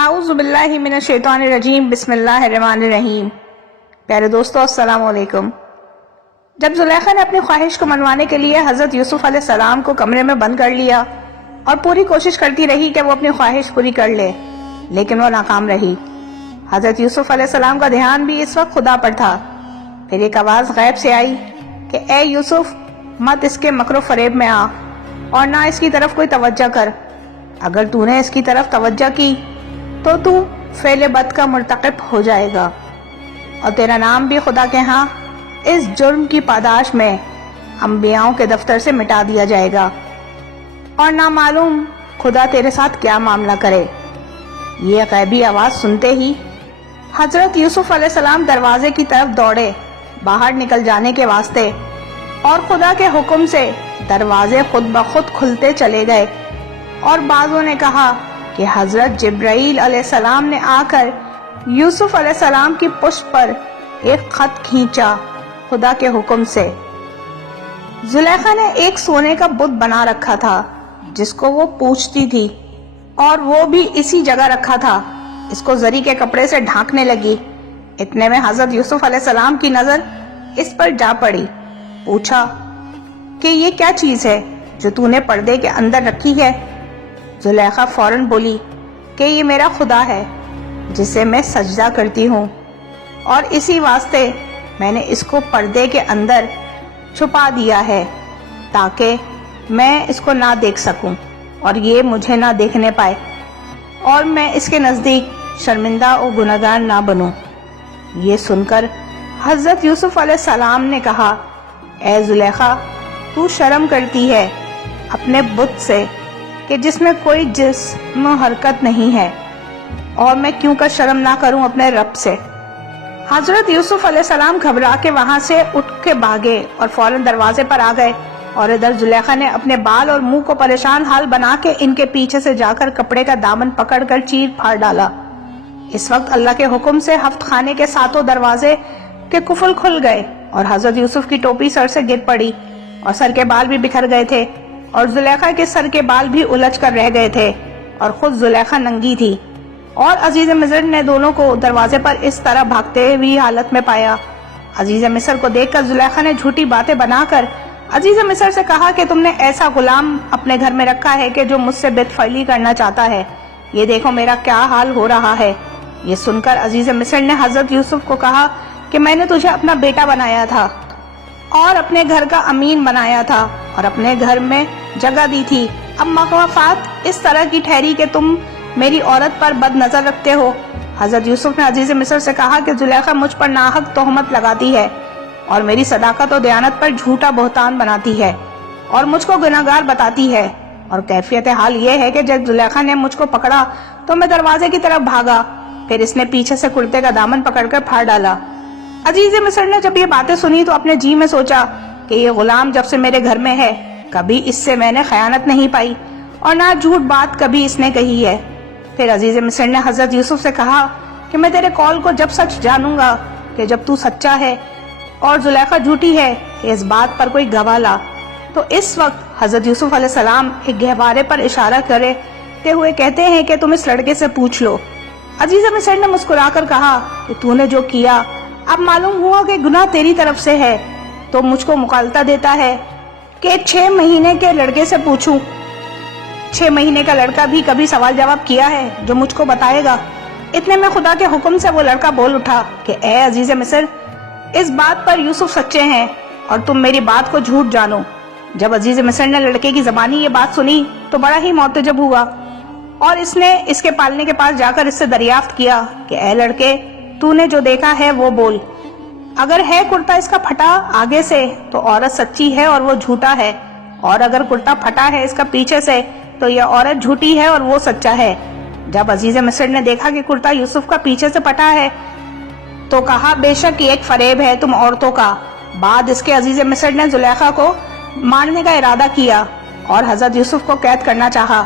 اعوذ باللہ من الشیطان الرجیم بسم اللہ الرحمن الرحیم۔ پیارے دوستو السلام علیکم۔ جب زلیخا نے اپنی خواہش کو منوانے کے لیے حضرت یوسف علیہ السلام کو کمرے میں بند کر لیا اور پوری کوشش کرتی رہی کہ وہ اپنی خواہش پوری کر لے، لیکن وہ ناکام رہی۔ حضرت یوسف علیہ السلام کا دھیان بھی اس وقت خدا پر تھا۔ پھر ایک آواز غیب سے آئی کہ اے یوسف، مت اس کے مکر و فریب میں آ اور نہ اس کی طرف کوئی توجہ کر۔ اگر تو نے اس کی طرف توجہ کی تو تو فعل بد کا مرتکب ہو جائے گا اور تیرا نام بھی خدا کے ہاں اس جرم کی پاداش میں انبیاؤں کے دفتر سے مٹا دیا جائے گا، اور نہ معلوم خدا تیرے ساتھ کیا معاملہ کرے۔ یہ غیبی آواز سنتے ہی حضرت یوسف علیہ السلام دروازے کی طرف دوڑے باہر نکل جانے کے واسطے، اور خدا کے حکم سے دروازے خود بخود کھلتے چلے گئے۔ اور بعضوں نے کہا کہ حضرت جبرائیل علیہ السلام نے آ کر یوسف علیہ السلام کی پشت پر ایک خط کھینچا خدا کے حکم سے۔ زلیخا نے ایک سونے کا بت بنا رکھا تھا جس کو وہ پوجتی تھی، اور وہ بھی اسی جگہ رکھا تھا۔ اس کو زری کے کپڑے سے ڈھانکنے لگی۔ اتنے میں حضرت یوسف علیہ السلام کی نظر اس پر جا پڑی۔ پوچھا کہ یہ کیا چیز ہے جو تو نے پردے کے اندر رکھی ہے؟ زلیخا فوراً بولی کہ یہ میرا خدا ہے جسے میں سجدہ کرتی ہوں، اور اسی واسطے میں نے اس کو پردے کے اندر چھپا دیا ہے تاکہ میں اس کو نہ دیکھ سکوں اور یہ مجھے نہ دیکھنے پائے، اور میں اس کے نزدیک شرمندہ و گنہگار نہ بنوں۔ یہ سن کر حضرت یوسف علیہ السلام نے کہا، اے زلیخا، تو شرم کرتی ہے اپنے بت سے کہ جس میں کوئی جسم و حرکت نہیں ہے، اور میں کیوں کر شرم نہ کروں اپنے رب سے۔ حضرت یوسف علیہ السلام گھبرا کے وہاں سے اٹھ کے بھاگے اور فوراً دروازے پر آ گئے، اور ادھر زلیخا نے اپنے بال اور منہ کو پریشان حال بنا کے ان کے پیچھے سے جا کر کپڑے کا دامن پکڑ کر چیر پھاڑ ڈالا۔ اس وقت اللہ کے حکم سے ہفت خانے کے ساتوں دروازے کے قفل کھل گئے، اور حضرت یوسف کی ٹوپی سر سے گر پڑی، اور سر کے بال بھی بکھر گئے تھے، اور زلیخا کے سر کے بال بھی الجھ کر رہ گئے تھے، اور خود زلیخا ننگی تھی۔ اور عزیز مصر نے دونوں کو دروازے پر اس طرح بھاگتے ہوئی حالت میں پایا۔ عزیز مصر کو دیکھ کر زلیخا نے جھوٹی باتیں بنا کر عزیز مصر سے کہا کہ تم نے ایسا غلام اپنے گھر میں رکھا ہے کہ جو مجھ سے بد فعلی کرنا چاہتا ہے۔ یہ دیکھو میرا کیا حال ہو رہا ہے۔ یہ سن کر عزیز مصر نے حضرت یوسف کو کہا کہ میں نے تجھے اپنا بیٹا بنایا تھا اور اپنے گھر کا امین بنایا تھا اور اپنے گھر میں جگہ دی تھی، اب مخافات اس طرح کی ٹھہری کہ تم میری عورت پر بد نظر رکھتے ہو۔ حضرت یوسف نے عزیز مصر سے کہا کہ زلیخا مجھ پر ناحق تہمت لگاتی ہے اور میری صداقت و دیانت پر جھوٹا بہتان بناتی ہے اور مجھ کو گناہگار بتاتی ہے، اور کیفیت حال یہ ہے کہ جب زلیخا نے مجھ کو پکڑا تو میں دروازے کی طرف بھاگا، پھر اس نے پیچھے سے کرتے کا دامن پکڑ کر پھاڑ ڈالا۔ عزیز مصر نے جب یہ باتیں سنی تو اپنے جی میں سوچا کہ یہ غلام جب سے میرے گھر میں ہے کبھی اس سے میں نے خیانت نہیں پائی اور نہ جھوٹ بات کبھی اس نے کہی ہے۔ پھر عزیز مصر نے حضرت یوسف سے کہا کہ میں تیرے قول کو جب سچ جانوں گا کہ جب تو سچا ہے اور زلیخا جھوٹی ہے کہ اس بات پر کوئی گواہ لا۔ تو اس وقت حضرت یوسف علیہ السلام ایک گہوارے پر اشارہ کرتے ہوئے کہتے ہیں کہ تم اس لڑکے سے پوچھ لو۔ عزیز مصر نے مسکرا کر کہا کہ تو نے جو کیا اب معلوم ہوا کہ گناہ تیری طرف سے ہے، تو مجھ کو مغالطہ دیتا ہے کہ 6 مہینے کے لڑکے سے پوچھوں۔ 6 مہینے کا لڑکا بھی کبھی سوال جواب کیا ہے جو مجھ کو بتائے گا؟ اتنے میں خدا کے حکم سے وہ لڑکا بول اٹھا کہ اے عزیز مصر، اس بات پر یوسف سچے ہیں اور تم میری بات کو جھوٹ جانو۔ جب عزیز مصر نے لڑکے کی زبانی یہ بات سنی تو بڑا ہی معتجب ہوا، اور اس نے اس کے پالنے کے پاس جا کر اس سے دریافت کیا کہ اے لڑکے، تو نے جو دیکھا ہے وہ بول۔ اگر ہے کرتا اس کا پھٹا آگے سے تو عورت سچی ہے اور وہ جھوٹا ہے، اور اگر کرتا پھٹا ہے اس کا پیچھے سے تو یہ عورت جھوٹی ہے اور وہ سچا ہے۔ جب عزیز مصر نے دیکھا کہ کرتا یوسف کا پیچھے سے پھٹا ہے تو کہا بے شک یہ ایک فریب ہے تم عورتوں کا۔ بعد اس کے عزیز مصر نے زلیخا کو مارنے کا ارادہ کیا اور حضرت یوسف کو قید کرنا چاہا۔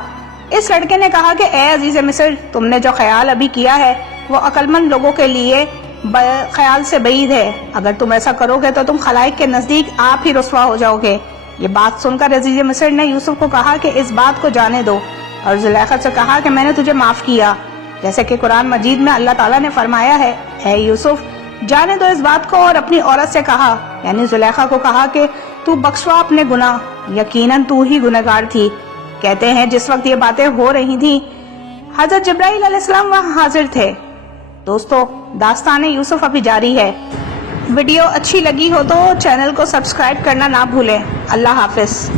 اس لڑکے نے کہا کہ اے عزیز مصر، تم نے جو خیال ابھی کیا ہے وہ عقل مند لوگوں کے لیے خیال سے بعید ہے۔ اگر تم ایسا کرو گے تو تم خلائق کے نزدیک آپ ہی رسوا ہو جاؤ گے۔ یہ بات سن کر عزیز مصر نے یوسف کو کہا کہ اس بات کو جانے دو، اور زلیخا سے کہا کہ میں نے تجھے معاف کیا۔ جیسے کہ قرآن مجید میں اللہ تعالیٰ نے فرمایا ہے، اے یوسف جانے دو اس بات کو، اور اپنی عورت سے کہا یعنی زلیخا کو کہا کہ تو بخشوا اپنے گناہ، یقیناً تو ہی گنہگار تھی۔ کہتے ہیں جس وقت یہ باتیں ہو رہی تھیں حضرت جبرائیل علیہ السلام وہاں حاضر تھے۔ دوستو داستان یوسف ابھی جاری ہے۔ ویڈیو اچھی لگی ہو تو چینل کو سبسکرائب کرنا نہ بھولیں۔ اللہ حافظ۔